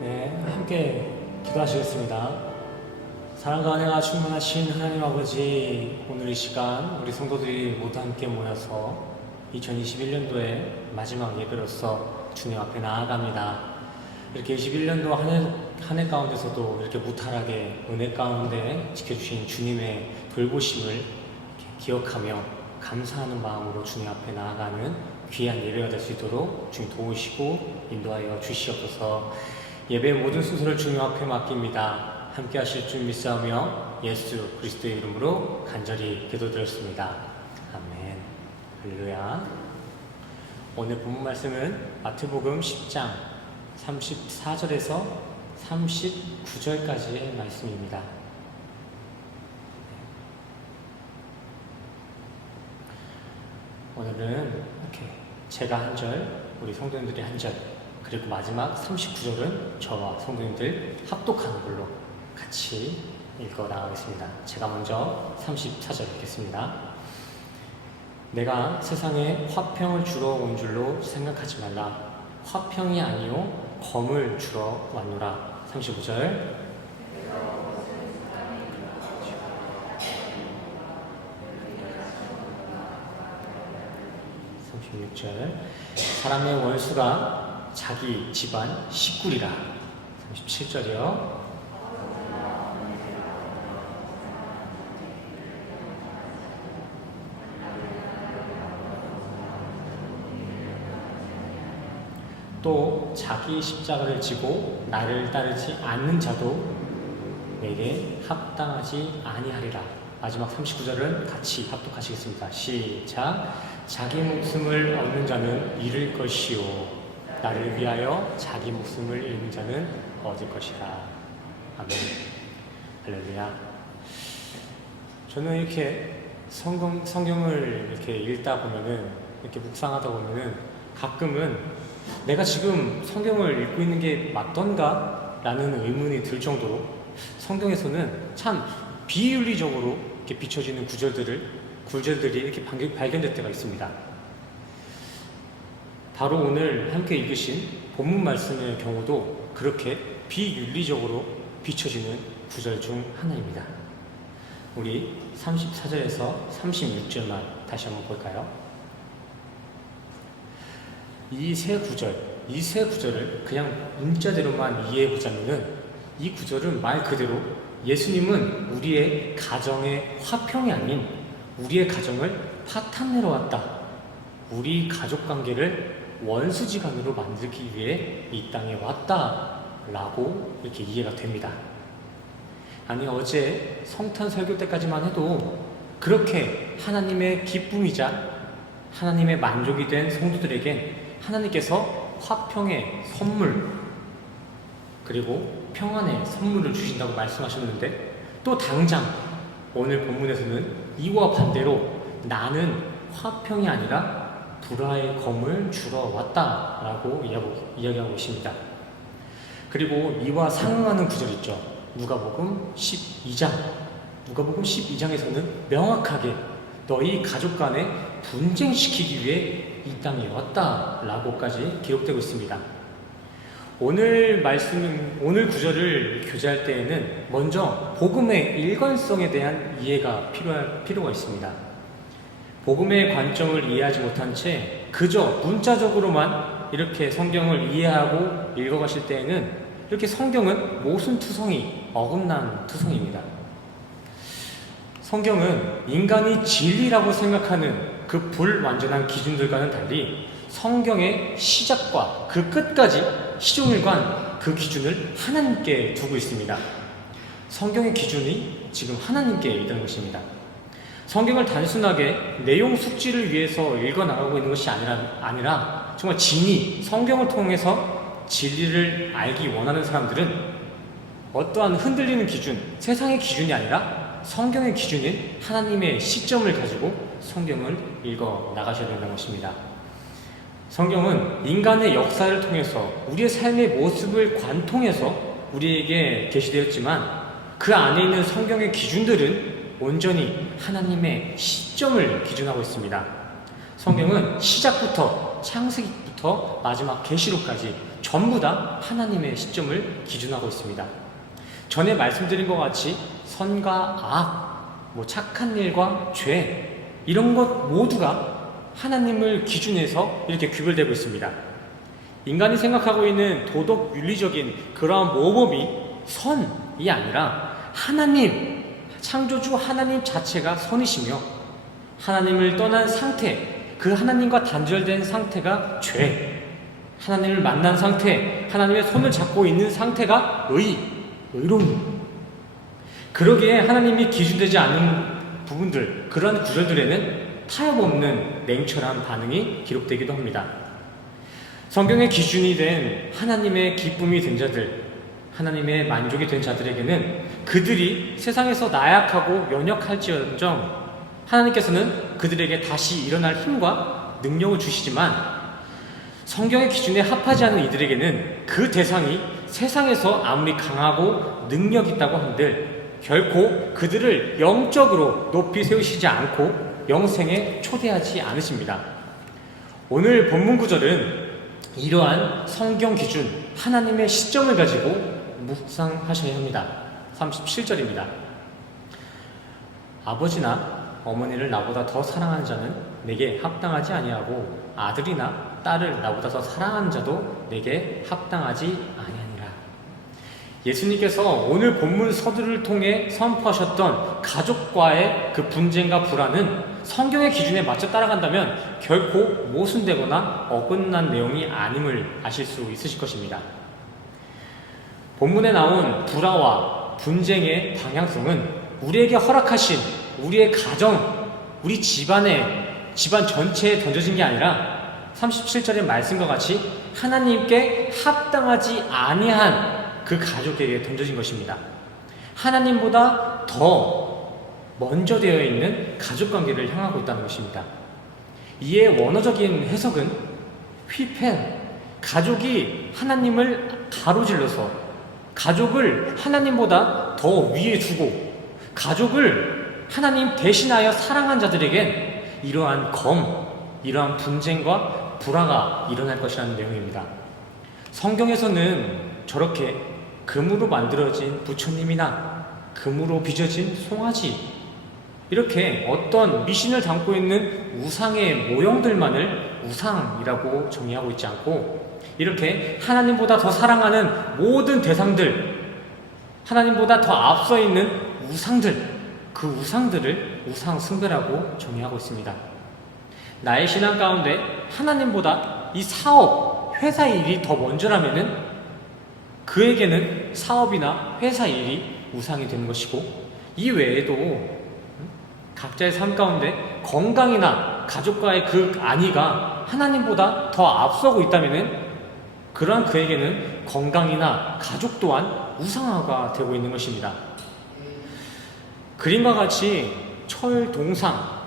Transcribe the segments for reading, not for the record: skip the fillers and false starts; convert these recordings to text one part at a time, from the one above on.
네, 함께 기도하시겠습니다. 사랑과 은혜가 충만하신 하나님 아버지, 오늘 이 시간 우리 성도들이 모두 함께 모여서 2021년도의 마지막 예배로서 주님 앞에 나아갑니다. 이렇게 21년도 한 해 가운데서도 이렇게 무탈하게 은혜 가운데 지켜주신 주님의 돌보심을 기억하며 감사하는 마음으로 주님 앞에 나아가는 귀한 예배가 될 수 있도록 주님 도우시고 인도하여 주시옵소서. 예배의 모든 순서를 주님 앞에 맡깁니다. 함께 하실 줄 믿사오며 예수 그리스도의 이름으로 간절히 기도드렸습니다. 아멘. 할렐루야. 오늘 본문 말씀은 마태복음 10장 34절에서 39절까지의 말씀입니다. 오늘은 이렇게 제가 한 절, 우리 성도님들이 한 절, 그리고 마지막 39절은 저와 성도님들 합독하는 걸로 같이 읽어 나가겠습니다. 제가 먼저 34절 읽겠습니다. 내가 세상에 화평을 주러 온 줄로 생각하지 말라. 화평이 아니요 검을 주러 왔노라. 35절 36절 사람의 원수가 자기 집안 식구리라. 37절이요 또 자기 십자가를 지고 나를 따르지 않는 자도 내게 합당하지 아니하리라. 마지막 39절은 같이 합독하시겠습니다. 시작. 자기 목숨을 얻는 자는 잃을 것이요 나를 위하여 자기 목숨을 잃는 자는 얻을 것이라. 아멘. 할렐루야. 저는 이렇게 성경을 이렇게 읽다 보면은, 이렇게 묵상하다 보면은 가끔은 내가 지금 성경을 읽고 있는 게 맞던가? 라는 의문이 들 정도로 성경에서는 참 비윤리적으로 이렇게 비춰지는 구절들이 이렇게 발견될 때가 있습니다. 바로 오늘 함께 읽으신 본문 말씀의 경우도 그렇게 비윤리적으로 비춰지는 구절 중 하나입니다. 우리 34절에서 36절만 다시 한번 볼까요? 이 세 구절을 그냥 문자대로만 이해해보자면은, 이 구절은 말 그대로 예수님은 우리의 가정의 화평이 아닌 우리의 가정을 파탄내러 왔다. 우리 가족관계를 원수지간으로 만들기 위해 이 땅에 왔다. 라고 이렇게 이해가 됩니다. 아니, 어제 성탄 설교 때까지만 해도 그렇게 하나님의 기쁨이자 하나님의 만족이 된 성도들에겐 하나님께서 화평의 선물, 그리고 평안의 선물을 주신다고 말씀하셨는데, 또 당장 오늘 본문에서는 이와 반대로 나는 화평이 아니라 불화의 검을 주러 왔다 라고 이야기하고 있습니다. 그리고 이와 상응하는 구절 있죠. 누가복음 12장. 누가복음 12장에서는 명확하게 너희 가족 간에 분쟁시키기 위해 이 땅에 왔다 라고까지 기록되고 있습니다. 오늘 구절을 교제할 때에는 먼저 복음의 일관성에 대한 이해가 필요가 있습니다. 복음의 관점을 이해하지 못한 채 그저 문자적으로만 이렇게 성경을 이해하고 읽어가실 때에는 이렇게 성경은 모순투성이, 어긋난 투성입니다. 성경은 인간이 진리라고 생각하는 그 불완전한 기준들과는 달리 성경의 시작과 그 끝까지 시종일관 그 기준을 하나님께 두고 있습니다. 성경의 기준이 지금 하나님께 있다는 것입니다. 성경을 단순하게 내용 숙지를 위해서 읽어나가고 있는 것이 아니라 정말 진히 성경을 통해서 진리를 알기 원하는 사람들은 어떠한 흔들리는 기준, 세상의 기준이 아니라 성경의 기준인 하나님의 시점을 가지고 성경을 읽어 나가셔야 된다는 것입니다. 성경은 인간의 역사를 통해서 우리의 삶의 모습을 관통해서 우리에게 계시되었지만, 그 안에 있는 성경의 기준들은 온전히 하나님의 시점을 기준하고 있습니다. 성경은 시작부터 창세기부터 부터 마지막 계시록까지 전부 다 하나님의 시점을 기준하고 있습니다. 전에 말씀드린 것 같이 선과 악, 착한 일과 죄, 이런 것 모두가 하나님을 기준해서 이렇게 구별되고 있습니다. 인간이 생각하고 있는 도덕 윤리적인 그러한 모범이 선이 아니라 하나님, 창조주 하나님 자체가 선이시며 하나님을 떠난 상태, 그 하나님과 단절된 상태가 죄, 하나님을 만난 상태, 하나님의 손을 잡고 있는 상태가 의로움. 그러기에 하나님이 기준되지 않는 부분들, 그런 구절들에는 타협 없는 냉철한 반응이 기록되기도 합니다. 성경의 기준이 된 하나님의 기쁨이 된 자들, 하나님의 만족이 된 자들에게는 그들이 세상에서 나약하고 연약할지언정 하나님께서는 그들에게 다시 일어날 힘과 능력을 주시지만 성경의 기준에 합하지 않은 이들에게는 그 대상이 세상에서 아무리 강하고 능력 있다고 한들 결코 그들을 영적으로 높이 세우시지 않고 영생에 초대하지 않으십니다. 오늘 본문 구절은 이러한 성경 기준, 하나님의 시점을 가지고 묵상하셔야 합니다. 37절입니다. 아버지나 어머니를 나보다 더 사랑하는 자는 내게 합당하지 아니하고 아들이나 딸을 나보다 더 사랑하는 자도 내게 합당하지 아니하니라. 예수님께서 오늘 본문 서두를 통해 선포하셨던 가족과의 그 분쟁과 불화는 성경의 기준에 맞춰 따라간다면 결코 모순되거나 어긋난 내용이 아님을 아실 수 있으실 것입니다. 본문에 나온 불화와 분쟁의 방향성은 우리에게 허락하신 우리의 가정, 우리 집안 전체에 던져진 게 아니라 37절의 말씀과 같이 하나님께 합당하지 아니한 그 가족에게 던져진 것입니다. 하나님보다 더 먼저 되어 있는 가족관계를 향하고 있다는 것입니다. 이에 원어적인 해석은 휘펜, 가족이 하나님을 가로질러서 가족을 하나님보다 더 위에 두고 가족을 하나님 대신하여 사랑한 자들에겐 이러한 이러한 분쟁과 불화가 일어날 것이라는 내용입니다. 성경에서는 저렇게 금으로 만들어진 부처님이나 금으로 빚어진 송아지, 이렇게 어떤 미신을 담고 있는 우상의 모형들만을 우상이라고 정의하고 있지 않고 이렇게 하나님보다 더 사랑하는 모든 대상들, 하나님보다 더 앞서 있는 우상들, 그 우상들을 우상 숭배라고 정의하고 있습니다. 나의 신앙 가운데 하나님보다 이 사업, 회사 일이 더 먼저라면은 그에게는 사업이나 회사 일이 우상이 되는 것이고, 이 외에도 각자의 삶 가운데 건강이나 가족과의 그 안위가 하나님보다 더 앞서고 있다면은 그러한 그에게는 건강이나 가족 또한 우상화가 되고 있는 것입니다. 그림과 같이 철 동상,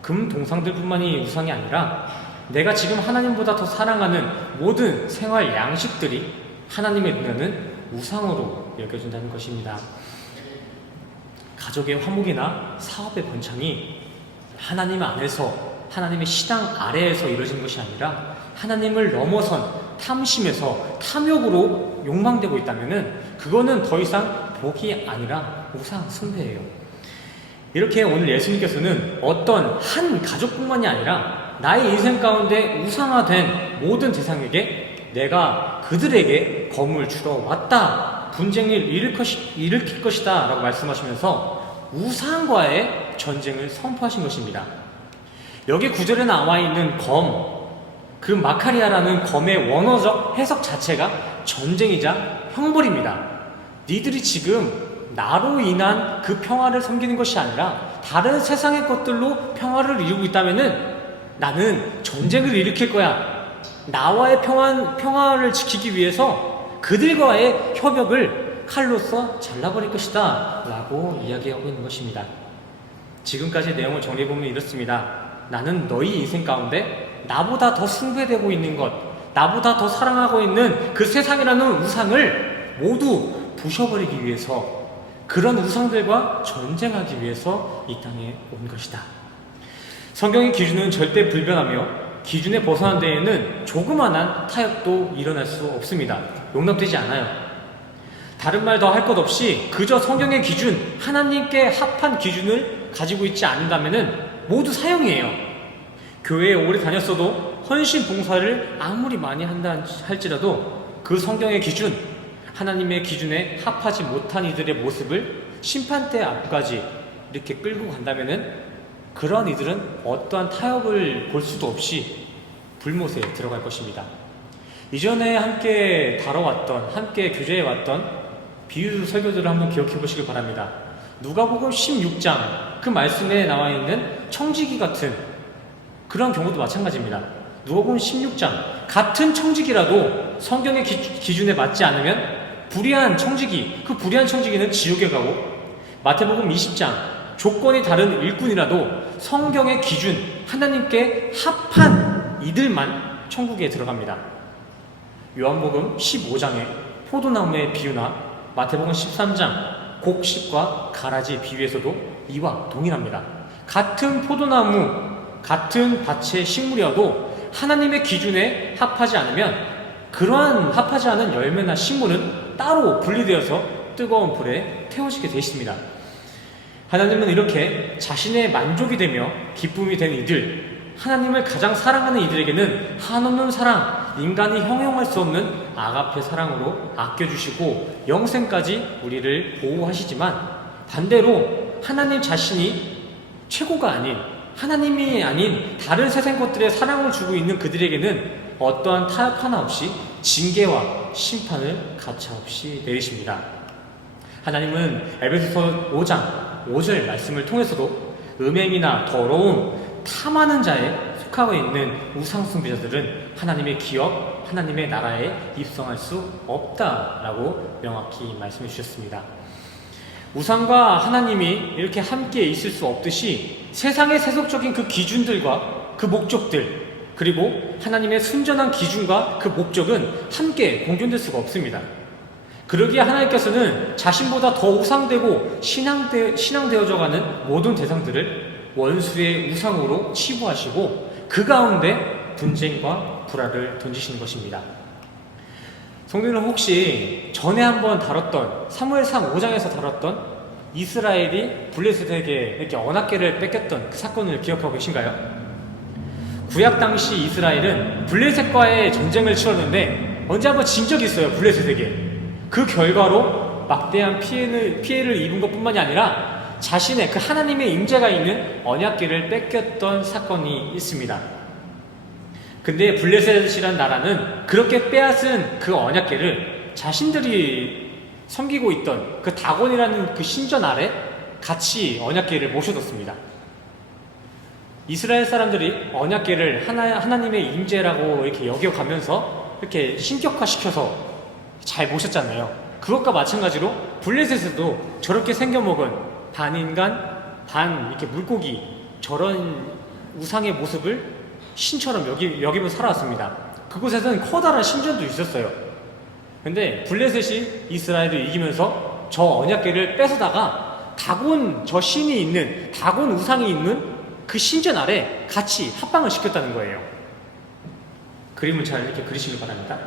금 동상들뿐만이 우상이 아니라 내가 지금 하나님보다 더 사랑하는 모든 생활 양식들이 하나님의 눈에는 우상으로 여겨진다는 것입니다. 가족의 화목이나 사업의 번창이 하나님 안에서, 하나님의 시당 아래에서 이루어지는 것이 아니라 하나님을 넘어선 탐심에서 탐욕으로 욕망되고 있다면 그거는 더 이상 복이 아니라 우상 숭배예요. 이렇게 오늘 예수님께서는 어떤 한 가족뿐만이 아니라 나의 인생 가운데 우상화된 모든 대상에게 내가 그들에게 검을 주러 왔다, 분쟁을 일으킬 것이다 라고 말씀하시면서 우상과의 전쟁을 선포하신 것입니다. 여기 구절에 나와 있는 검, 그 마카리아라는 검의 원어적 해석 자체가 전쟁이자 형벌입니다. 니들이 지금 나로 인한 그 평화를 섬기는 것이 아니라 다른 세상의 것들로 평화를 이루고 있다면은 나는 전쟁을 일으킬 거야. 나와의 평화를 지키기 위해서 그들과의 협약을 칼로서 잘라버릴 것이다 라고 이야기하고 있는 것입니다. 지금까지 내용을 정리해보면 이렇습니다. 나는 너희 인생 가운데 나보다 더 숭배되고 있는 것, 나보다 더 사랑하고 있는 그 세상이라는 우상을 모두 부셔버리기 위해서, 그런 우상들과 전쟁하기 위해서 이 땅에 온 것이다. 성경의 기준은 절대 불변하며 기준에 벗어난 데에는 조그만한 타협도 일어날 수 없습니다. 용납되지 않아요. 다른 말 더 할 것 없이 그저 성경의 기준, 하나님께 합한 기준을 가지고 있지 않는다면 모두 사형이에요. 교회에 오래 다녔어도 헌신 봉사를 아무리 많이 한다 할지라도 그 성경의 기준, 하나님의 기준에 합하지 못한 이들의 모습을 심판대 앞까지 이렇게 끌고 간다면은 그러한 이들은 어떠한 타협을 볼 수도 없이 불못에 들어갈 것입니다. 이전에 함께 다뤄왔던, 함께 교제해왔던 비유 설교들을 한번 기억해 보시길 바랍니다. 누가복음 16장 그 말씀에 나와 있는 청지기 같은 그런 경우도 마찬가지입니다. 누가복음 16장 같은 청지기라도 성경의 기준에 맞지 않으면 불의한 청지기, 그 불의한 청지기는 지옥에 가고, 마태복음 20장 조건이 다른 일꾼이라도 성경의 기준, 하나님께 합한 이들만 천국에 들어갑니다. 요한복음 15장에 포도나무의 비유나 마태복음 13장 곡식과 가라지 비유에서도 이와 동일합니다. 같은 포도나무, 같은 밭의 식물이어도 하나님의 기준에 합하지 않으면 그러한 합하지 않은 열매나 식물은 따로 분리되어서 뜨거운 불에 태워지게 되어 있습니다. 하나님은 이렇게 자신의 만족이 되며 기쁨이 된 이들, 하나님을 가장 사랑하는 이들에게는 한없는 사랑, 인간이 형용할 수 없는 아가페 사랑으로 아껴주시고 영생까지 우리를 보호하시지만, 반대로 하나님 자신이 최고가 아닌, 하나님이 아닌 다른 세상 것들의 사랑을 주고 있는 그들에게는 어떠한 타협 하나 없이 징계와 심판을 가차없이 내리십니다. 하나님은 에베소서 5장 5절 말씀을 통해서도 음행이나 더러움, 탐하는 자에 속하고 있는 우상숭배자들은 하나님의 기업, 하나님의 나라에 입성할 수 없다라고 명확히 말씀해 주셨습니다. 우상과 하나님이 이렇게 함께 있을 수 없듯이 세상의 세속적인 그 기준들과 그 목적들, 그리고 하나님의 순전한 기준과 그 목적은 함께 공존될 수가 없습니다. 그러기에 하나님께서는 자신보다 더 우상되고 신앙되어져가는 모든 대상들을 원수의 우상으로 치부하시고 그 가운데 분쟁과 불화를 던지시는 것입니다. 성도님은 혹시 전에 한번 다뤘던 사무엘상 5장에서 다뤘던 이스라엘이 블레셋에게 이렇게 언약궤를 뺏겼던 그 사건을 기억하고 계신가요? 구약 당시 이스라엘은 블레셋과의 전쟁을 치렀는데 언제 한번 진 적이 있어요, 블레셋에게. 그 결과로 막대한 피해를 입은 것뿐만이 아니라 자신의 그 하나님의 임재가 있는 언약궤를 뺏겼던 사건이 있습니다. 근데 블레셋이란 나라는 그렇게 빼앗은 그 언약궤를 자신들이 섬기고 있던 그 다곤이라는 그 신전 아래 같이 언약궤를 모셔뒀습니다. 이스라엘 사람들이 언약궤를 하나님의 임재라고 이렇게 여겨가면서 이렇게 신격화시켜서 잘 모셨잖아요. 그것과 마찬가지로 블레셋에도 저렇게 생겨먹은 반인간, 반 이렇게 물고기, 저런 우상의 모습을 신처럼 여기며 살아왔습니다. 그곳에서는 커다란 신전도 있었어요. 근데 블레셋이 이스라엘을 이기면서 저 언약궤를 뺏어다가 다곤, 저 신이 있는, 다곤 우상이 있는 그 신전 아래 같이 합방을 시켰다는 거예요. 그림을 잘 이렇게 그리시길 바랍니다.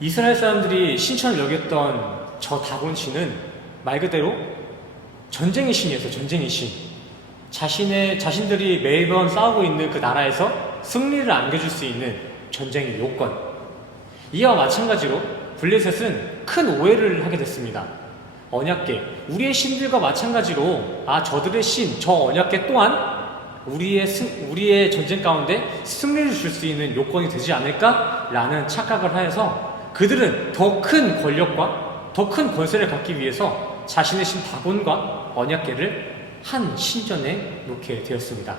이스라엘 사람들이 신처럼 여겼던 저 다곤 신은 말 그대로 전쟁의 신이었어요. 전쟁의 신. 자신들이 매번 싸우고 있는 그 나라에서 승리를 안겨줄 수 있는 전쟁의 요건. 이와 마찬가지로 블레셋은 큰 오해를 하게 됐습니다. 언약궤, 우리의 신들과 마찬가지로 저들의 신, 저 언약궤 또한 우리의 전쟁 가운데 승리를 줄 수 있는 요건이 되지 않을까라는 착각을 하여서 그들은 더 큰 권력과 더 큰 권세를 갖기 위해서 자신의 신 다곤과 언약궤를 한 신전에 놓게 되었습니다.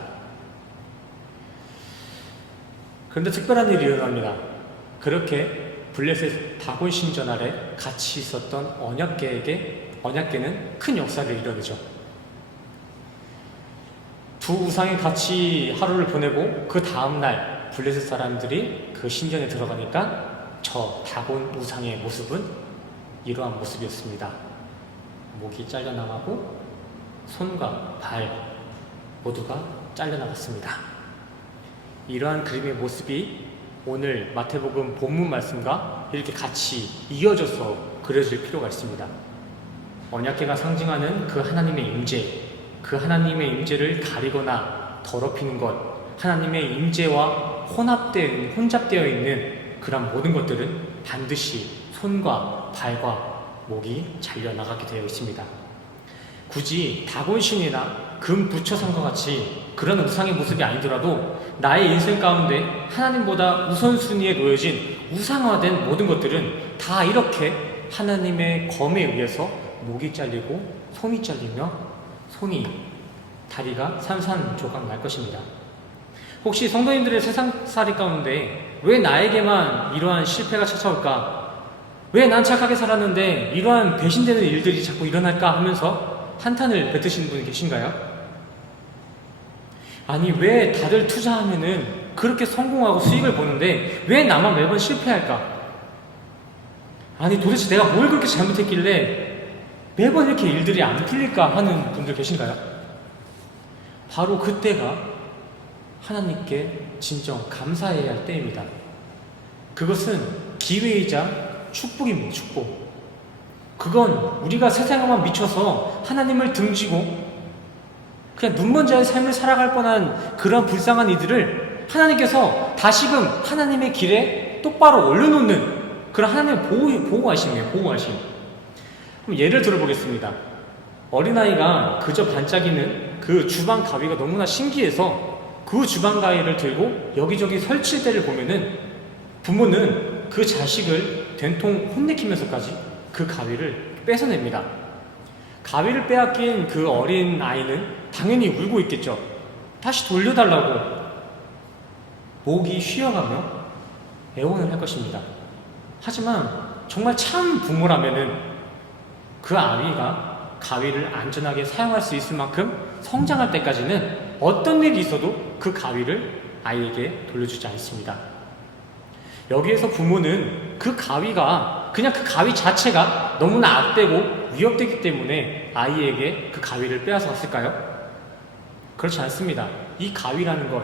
그런데 특별한 일이 일어납니다. 그렇게 블레셋 다곤 신전 아래 같이 있었던 언약궤는 큰 역사를 이뤄내죠. 두 우상이 같이 하루를 보내고 그 다음날 블레셋 사람들이 그 신전에 들어가니까 저 다곤 우상의 모습은 이러한 모습이었습니다. 목이 잘려나가고 손과 발 모두가 잘려나갔습니다. 이러한 그림의 모습이 오늘 마태복음 본문 말씀과 이렇게 같이 이어져서 그려질 필요가 있습니다. 언약궤가 상징하는 그 하나님의 임재, 그 하나님의 임재를 가리거나 더럽히는 것, 하나님의 임재와 혼잡되어 있는 그런 모든 것들은 반드시 손과 발과 목이 잘려나가게 되어 있습니다. 굳이 다곤신이나 금 부처상과 같이 그런 우상의 모습이 아니더라도 나의 인생 가운데 하나님보다 우선순위에 놓여진 우상화된 모든 것들은 다 이렇게 하나님의 검에 의해서 목이 잘리고 손이 잘리며 다리가 산산조각 날 것입니다. 혹시 성도님들의 세상살이 가운데 왜 나에게만 이러한 실패가 찾아올까? 왜 난 착하게 살았는데 이러한 배신되는 일들이 자꾸 일어날까 하면서 한탄을 뱉으시는 분이 계신가요? 아니, 왜 다들 투자하면은 그렇게 성공하고 수익을 보는데 왜 나만 매번 실패할까? 아니, 도대체 내가 뭘 그렇게 잘못했길래 매번 이렇게 일들이 안 풀릴까 하는 분들 계신가요? 바로 그때가 하나님께 진정 감사해야 할 때입니다. 그것은 기회이자 축복입니다. 축복. 그건 우리가 세상에만 미쳐서 하나님을 등지고 그냥 눈먼 자의 삶을 살아갈 뻔한 그런 불쌍한 이들을 하나님께서 다시금 하나님의 길에 똑바로 올려놓는 그런 하나님의 보호하심이에요. 보호하심. 그럼 예를 들어보겠습니다. 어린아이가 그저 반짝이는 그 주방 가위가 너무나 신기해서 그 주방 가위를 들고 여기저기 설칠 때를 보면은 부모는 그 자식을 된통 혼내키면서까지 그 가위를 뺏어냅니다. 가위를 빼앗긴 그 어린 아이는 당연히 울고 있겠죠. 다시 돌려달라고 목이 쉬어가며 애원을 할 것입니다. 하지만 정말 참 부모라면은 그 아이가 가위를 안전하게 사용할 수 있을 만큼 성장할 때까지는 어떤 일이 있어도 그 가위를 아이에게 돌려주지 않습니다. 여기에서 부모는 그 가위가 그냥 그 가위 자체가 너무나 악되고 위협되기 때문에 아이에게 그 가위를 빼앗아 갔을까요? 그렇지 않습니다. 이 가위라는 것,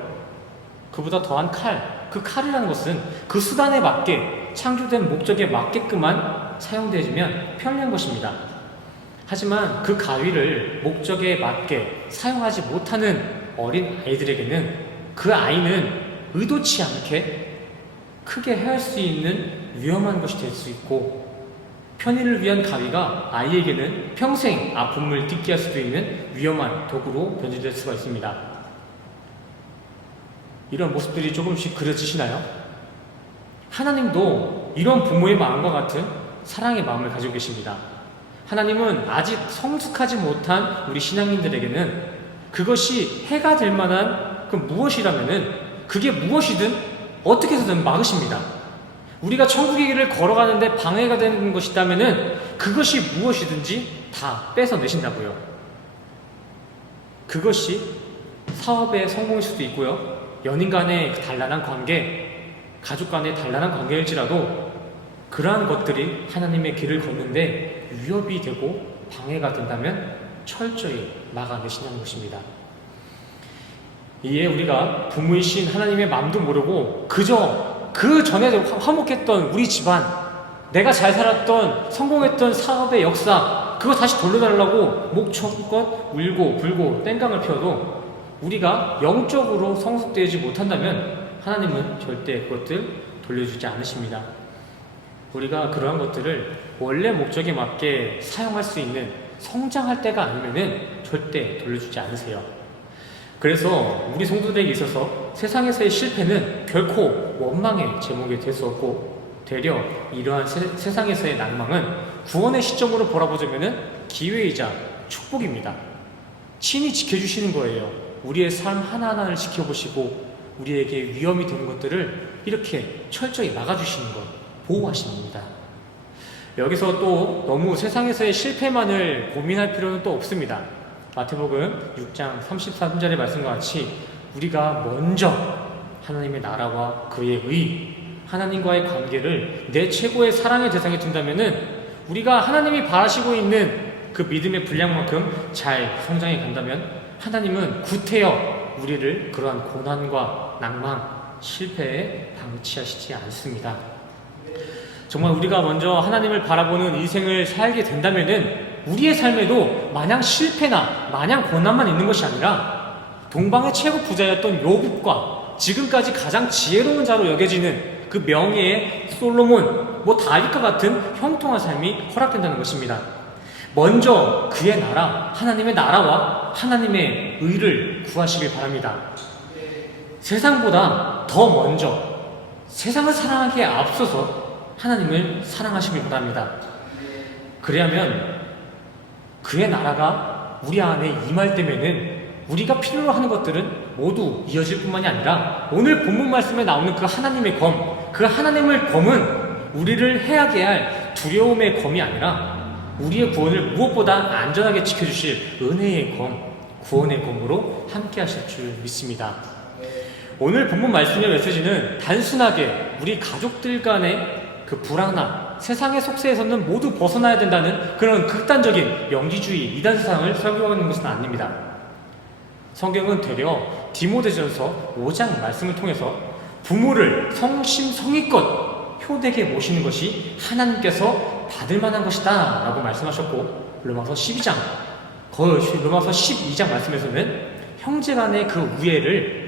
그보다 더한 칼, 그 칼이라는 것은 그 수단에 맞게 창조된 목적에 맞게끔만 사용되면 편리한 것입니다. 하지만 그 가위를 목적에 맞게 사용하지 못하는 어린 아이들에게는 그 아이는 의도치 않게 크게 해할 수 있는 위험한 것이 될 수 있고 편의를 위한 가위가 아이에게는 평생 아픔을 딛게 할 수도 있는 위험한 도구로 변질될 수가 있습니다. 이런 모습들이 조금씩 그려지시나요? 하나님도 이런 부모의 마음과 같은 사랑의 마음을 가지고 계십니다. 하나님은 아직 성숙하지 못한 우리 신앙인들에게는 그것이 해가 될 만한 그 무엇이라면은 그게 무엇이든 어떻게 해서든 막으십니다. 우리가 천국의 길을 걸어가는데 방해가 되는 것이 있다면은 그것이 무엇이든지 다 뺏어내신다고요. 그것이 사업의 성공일 수도 있고요. 연인 간의 단란한 관계, 가족 간의 단란한 관계일지라도 그러한 것들이 하나님의 길을 걷는데 위협이 되고 방해가 된다면 철저히 막아내신다는 것입니다. 이에 우리가 부모이신 하나님의 마음도 모르고 그저 그 전에 화목했던 우리 집안, 내가 잘 살았던 성공했던 사업의 역사, 그거 다시 돌려달라고 목청껏 울고 불고 땡깡을 피워도 우리가 영적으로 성숙되지 못한다면 하나님은 절대 그것들 돌려주지 않으십니다. 우리가 그러한 것들을 원래 목적에 맞게 사용할 수 있는 성장할 때가 아니면은 절대 돌려주지 않으세요. 그래서 우리 성도들에게 있어서 세상에서의 실패는 결코 원망의 제목이 될 수 없고 되려 이러한 세상에서의 낭망은 구원의 시점으로 바라보자면은 기회이자 축복입니다. 친히 지켜주시는 거예요. 우리의 삶 하나하나를 지켜보시고 우리에게 위험이 되는 것들을 이렇게 철저히 막아주시는 것, 보호하시는 겁니다. 여기서 또 너무 세상에서의 실패만을 고민할 필요는 또 없습니다. 마태복음 6장 33절의 말씀과 같이 우리가 먼저 하나님의 나라와 그의 의, 하나님과의 관계를 내 최고의 사랑의 대상에 둔다면은 우리가 하나님이 바라시고 있는 그 믿음의 분량만큼 잘 성장해 간다면 하나님은 구태여 우리를 그러한 고난과 낭망, 실패에 방치하시지 않습니다. 정말 우리가 먼저 하나님을 바라보는 인생을 살게 된다면은 우리의 삶에도 마냥 실패나 마냥 고난만 있는 것이 아니라 동방의 최고 부자였던 요셉과 지금까지 가장 지혜로운 자로 여겨지는 그 명예의 솔로몬, 다윗과 같은 형통한 삶이 허락된다는 것입니다. 먼저 그의 나라, 하나님의 나라와 하나님의 의를 구하시길 바랍니다. 세상보다 더 먼저 세상을 사랑하기에 앞서서 하나님을 사랑하시길 바랍니다. 그래야면 그의 나라가 우리 안에 임할 때면은 우리가 필요로 하는 것들은 모두 이어질 뿐만이 아니라 오늘 본문 말씀에 나오는 그 하나님의 검, 그 하나님의 검은 우리를 해하게 할 두려움의 검이 아니라 우리의 구원을 무엇보다 안전하게 지켜주실 은혜의 검, 구원의 검으로 함께 하실 줄 믿습니다. 오늘 본문 말씀의 메시지는 단순하게 우리 가족들 간의 그 불안함, 세상의 속세에서는 모두 벗어나야 된다는 그런 극단적인 영지주의, 이단 세상을 설교하는 것은 아닙니다. 성경은 되려 디모데전서 5장 말씀을 통해서 부모를 성심성의껏 효되게 모시는 것이 하나님께서 받을 만한 것이다 라고 말씀하셨고, 로마서 12장 말씀에서는 형제간의 그 우애를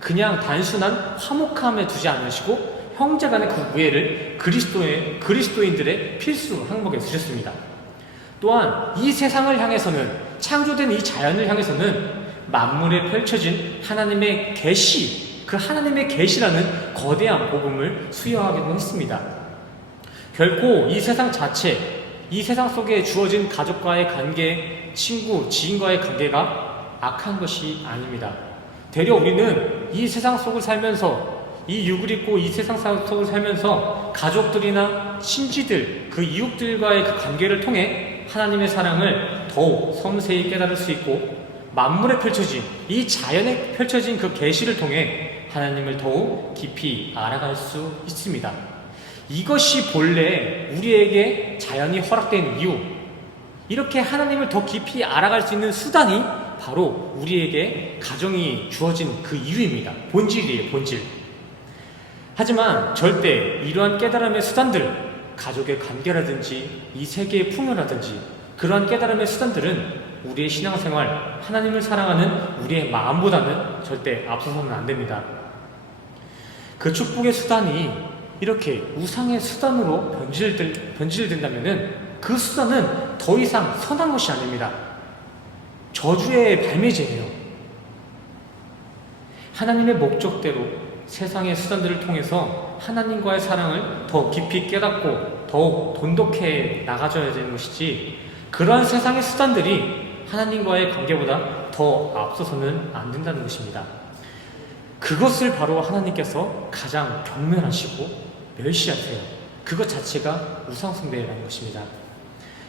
그냥 단순한 화목함에 두지 않으시고 형제간의 그 우애를 그리스도인들의 필수 항목에 두셨습니다. 또한 이 세상을 향해서는, 창조된 이 자연을 향해서는 만물에 펼쳐진 하나님의 계시, 그 하나님의 계시라는 거대한 복음을 수여하기도 했습니다. 결코 이 세상 자체, 이 세상 속에 주어진 가족과의 관계, 친구, 지인과의 관계가 악한 것이 아닙니다. 되려 우리는 이 세상 속을 살면서, 이 육을 입고 이 세상 속을 살면서 가족들이나 친지들, 그 이웃들과의 그 관계를 통해 하나님의 사랑을 더욱 섬세히 깨달을 수 있고, 만물에 펼쳐진, 이 자연에 펼쳐진 그 계시를 통해 하나님을 더욱 깊이 알아갈 수 있습니다. 이것이 본래 우리에게 자연이 허락된 이유, 이렇게 하나님을 더 깊이 알아갈 수 있는 수단이 바로 우리에게 가정이 주어진 그 이유입니다. 본질이에요, 본질. 하지만 절대 이러한 깨달음의 수단들, 가족의 관계라든지 이 세계의 풍요라든지 그러한 깨달음의 수단들은 우리의 신앙생활, 하나님을 사랑하는 우리의 마음보다는 절대 앞서서는 안 됩니다. 그 축복의 수단이 이렇게 우상의 수단으로 변질된다면 그 수단은 더 이상 선한 것이 아닙니다. 저주의 발매제예요. 하나님의 목적대로 세상의 수단들을 통해서 하나님과의 사랑을 더 깊이 깨닫고 더욱 돈독해 나가줘야 되는 것이지, 그러한 세상의 수단들이 하나님과의 관계보다 더 앞서서는 안 된다는 것입니다. 그것을 바로 하나님께서 가장 경멸하시고 멸시하세요. 그것 자체가 우상숭배라는 것입니다.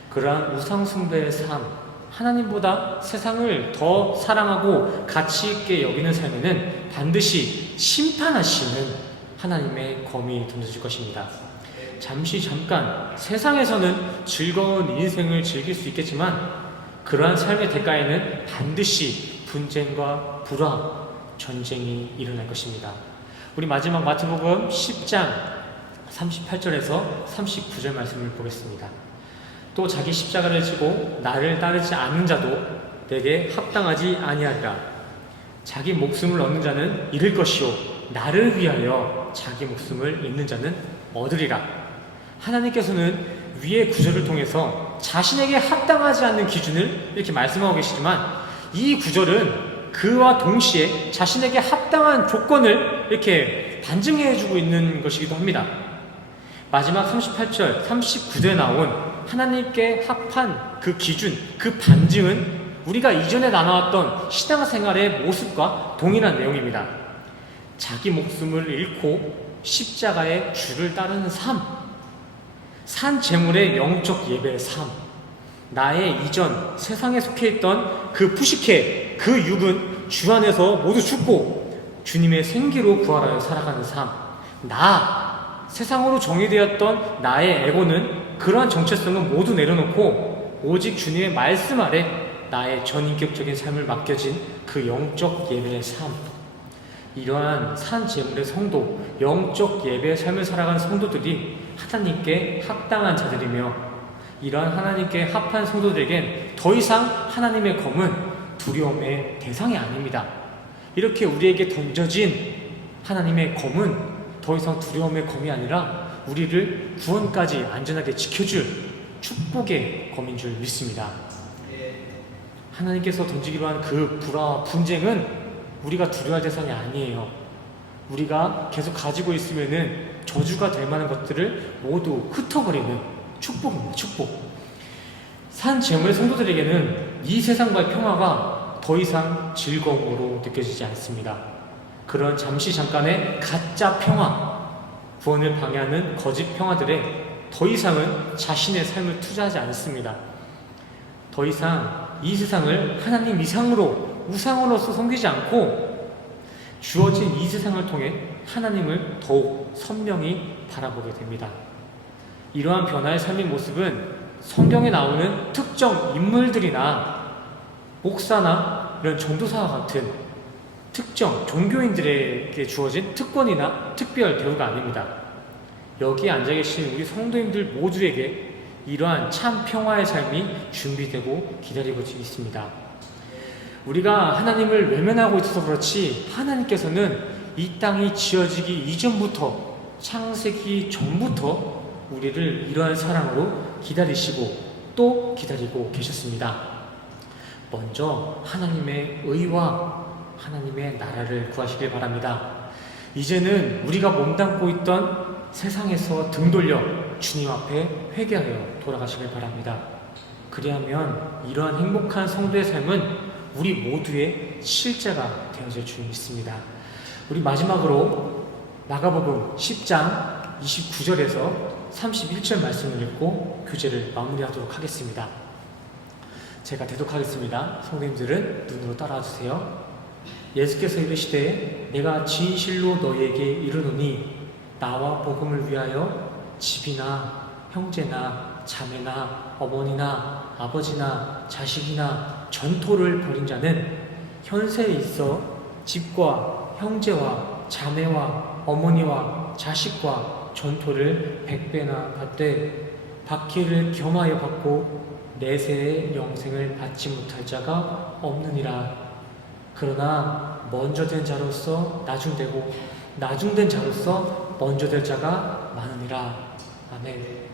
그러한 우상숭배의 삶, 하나님보다 세상을 더 사랑하고 가치 있게 여기는 삶에는 반드시 심판하시는 하나님의 검이 던져질 것입니다. 잠깐 세상에서는 즐거운 인생을 즐길 수 있겠지만 그러한 삶의 대가에는 반드시 분쟁과 불화, 전쟁이 일어날 것입니다. 우리 마지막 마태복음 10장 38절에서 39절 말씀을 보겠습니다. 또 자기 십자가를 지고 나를 따르지 않는 자도 내게 합당하지 아니하리라. 자기 목숨을 얻는 자는 잃을 것이요 나를 위하여 자기 목숨을 잃는 자는 얻으리라. 하나님께서는 위의 구절을 통해서 자신에게 합당하지 않는 기준을 이렇게 말씀하고 계시지만, 이 구절은 그와 동시에 자신에게 합당한 조건을 이렇게 반증해주고 있는 것이기도 합니다. 마지막 38절, 39절에 나온 하나님께 합한 그 기준, 그 반증은 우리가 이전에 나눠왔던 신앙생활의 모습과 동일한 내용입니다. 자기 목숨을 잃고 십자가의 주를 따르는 삶, 산 제물의 영적 예배의 삶, 나의 이전 세상에 속해 있던 그 푸시케, 그 육은 주 안에서 모두 죽고 주님의 생기로 부활하여 살아가는 삶, 세상으로 정의되었던 나의 에고는 그러한 정체성은 모두 내려놓고 오직 주님의 말씀 아래 나의 전인격적인 삶을 맡겨진 그 영적 예배의 삶, 이러한 산 제물의 성도, 영적 예배의 삶을 살아간 성도들이 하나님께 합당한 자들이며 이러한 하나님께 합한 성도들에겐 더 이상 하나님의 검은 두려움의 대상이 아닙니다. 이렇게 우리에게 던져진 하나님의 검은 더 이상 두려움의 검이 아니라 우리를 구원까지 안전하게 지켜줄 축복의 검인 줄 믿습니다. 하나님께서 던지기로 한 그 불화와 분쟁은 우리가 두려워할 대상이 아니에요. 우리가 계속 가지고 있으면은 저주가 될 만한 것들을 모두 흩어버리는 축복입니다. 축복. 산 제물의 성도들에게는 이 세상과의 평화가 더 이상 즐거움으로 느껴지지 않습니다. 그런 잠깐의 가짜 평화, 구원을 방해하는 거짓 평화들에 더 이상은 자신의 삶을 투자하지 않습니다. 더 이상 이 세상을 하나님 이상으로 우상으로서 섬기지 않고 주어진 이 세상을 통해 하나님을 더욱 선명히 바라보게 됩니다. 이러한 변화의 삶의 모습은 성경에 나오는 특정 인물들이나 목사나 이런 전도사와 같은 특정 종교인들에게 주어진 특권이나 특별 대우가 아닙니다. 여기에 앉아 계신 우리 성도님들 모두에게 이러한 참 평화의 삶이 준비되고 기다리고 있습니다. 우리가 하나님을 외면하고 있어서 그렇지 하나님께서는 이 땅이 지어지기 이전부터 창세기 전부터 우리를 이러한 사랑으로 기다리시고 또 기다리고 계셨습니다. 먼저 하나님의 의와 하나님의 나라를 구하시길 바랍니다. 이제는 우리가 몸담고 있던 세상에서 등 돌려 주님 앞에 회개하여 돌아가시길 바랍니다. 그리하면 이러한 행복한 성도의 삶은 우리 모두의 실제가 되어질 줄 믿습니다. 우리 마지막으로 마가복음 10장 29절에서 31절 말씀을 읽고 교제를 마무리하도록 하겠습니다. 제가 대독하겠습니다. 성도님들은 눈으로 따라와 주세요. 예수께서 이르시되 내가 진실로 너희에게 이르노니 나와 복음을 위하여 집이나 형제나 자매나 어머니나 아버지나 자식이나 전토를 벌인 자는 현세에 있어 집과 형제와 자매와 어머니와 자식과 전토를 100배나 받되 받기를 겸하여 받고 내세의 영생을 받지 못할 자가 없느니라. 그러나 먼저 된 자로서 나중되고 나중된 자로서 먼저 될 자가 많으니라. 아멘.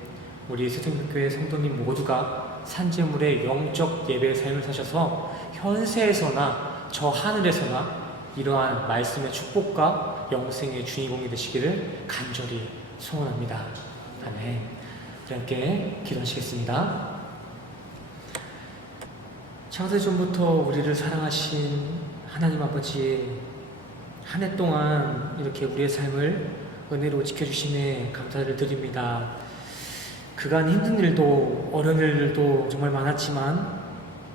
우리 세종교회 성도님 모두가 산제물의 영적 예배의 삶을 사셔서 현세에서나 저 하늘에서나 이러한 말씀의 축복과 영생의 주인공이 되시기를 간절히 소원합니다. 아멘. 함께 기도하시겠습니다. 창세전부터 우리를 사랑하신 하나님 아버지, 한 해 동안 이렇게 우리의 삶을 은혜로 지켜주심에 감사를 드립니다. 그간 힘든 일도 어려운 일들도 정말 많았지만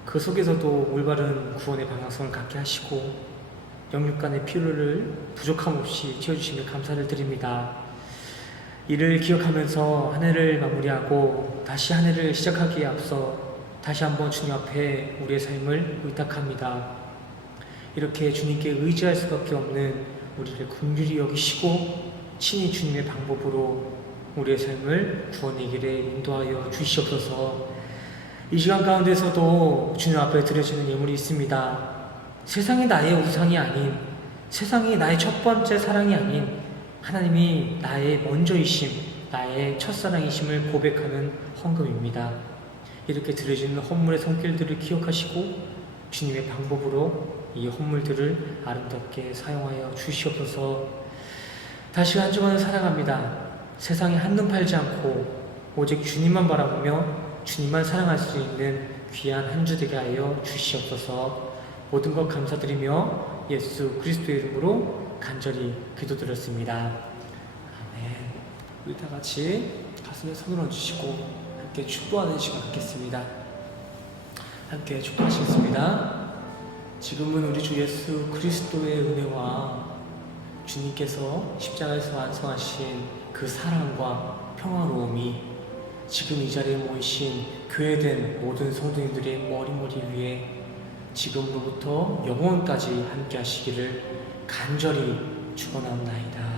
그 속에서도 올바른 구원의 방향성을 갖게 하시고 영육 간의 필요를 부족함 없이 채워주심에 감사를 드립니다. 이를 기억하면서 한 해를 마무리하고 다시 한 해를 시작하기에 앞서 다시 한번 주님 앞에 우리의 삶을 의탁합니다. 이렇게 주님께 의지할 수밖에 없는 우리를 긍휼히 여기시고 친히 주님의 방법으로 우리의 삶을 구원의 길에 인도하여 주시옵소서. 이 시간 가운데서도 주님 앞에 드려지는 예물이 있습니다. 세상이 나의 우상이 아닌, 세상이 나의 첫 번째 사랑이 아닌 하나님이 나의 먼저이심, 나의 첫사랑이심을 고백하는 헌금입니다. 이렇게 드려지는 헌물의 손길들을 기억하시고 주님의 방법으로 이 헌물들을 아름답게 사용하여 주시옵소서. 다시 한 주간을 사랑합니다. 세상에 한눈 팔지 않고 오직 주님만 바라보며 주님만 사랑할 수 있는 귀한 한 주 되게 하여 주시옵소서. 모든 것 감사드리며 예수 그리스도의 이름으로 간절히 기도드렸습니다. 아멘. 우리 다 같이 가슴에 손을 얹으시고 함께 축복하는 시간 갖겠습니다. 함께 축복하시겠습니다. 지금은 우리 주 예수 그리스도의 은혜와 주님께서 십자가에서 완성하신 그 사랑과 평화로움이 지금 이 자리에 모이신 교회된 모든 성도님들의 머리 위에 지금으로부터 영원까지 함께 하시기를 간절히 축원하옵나이다.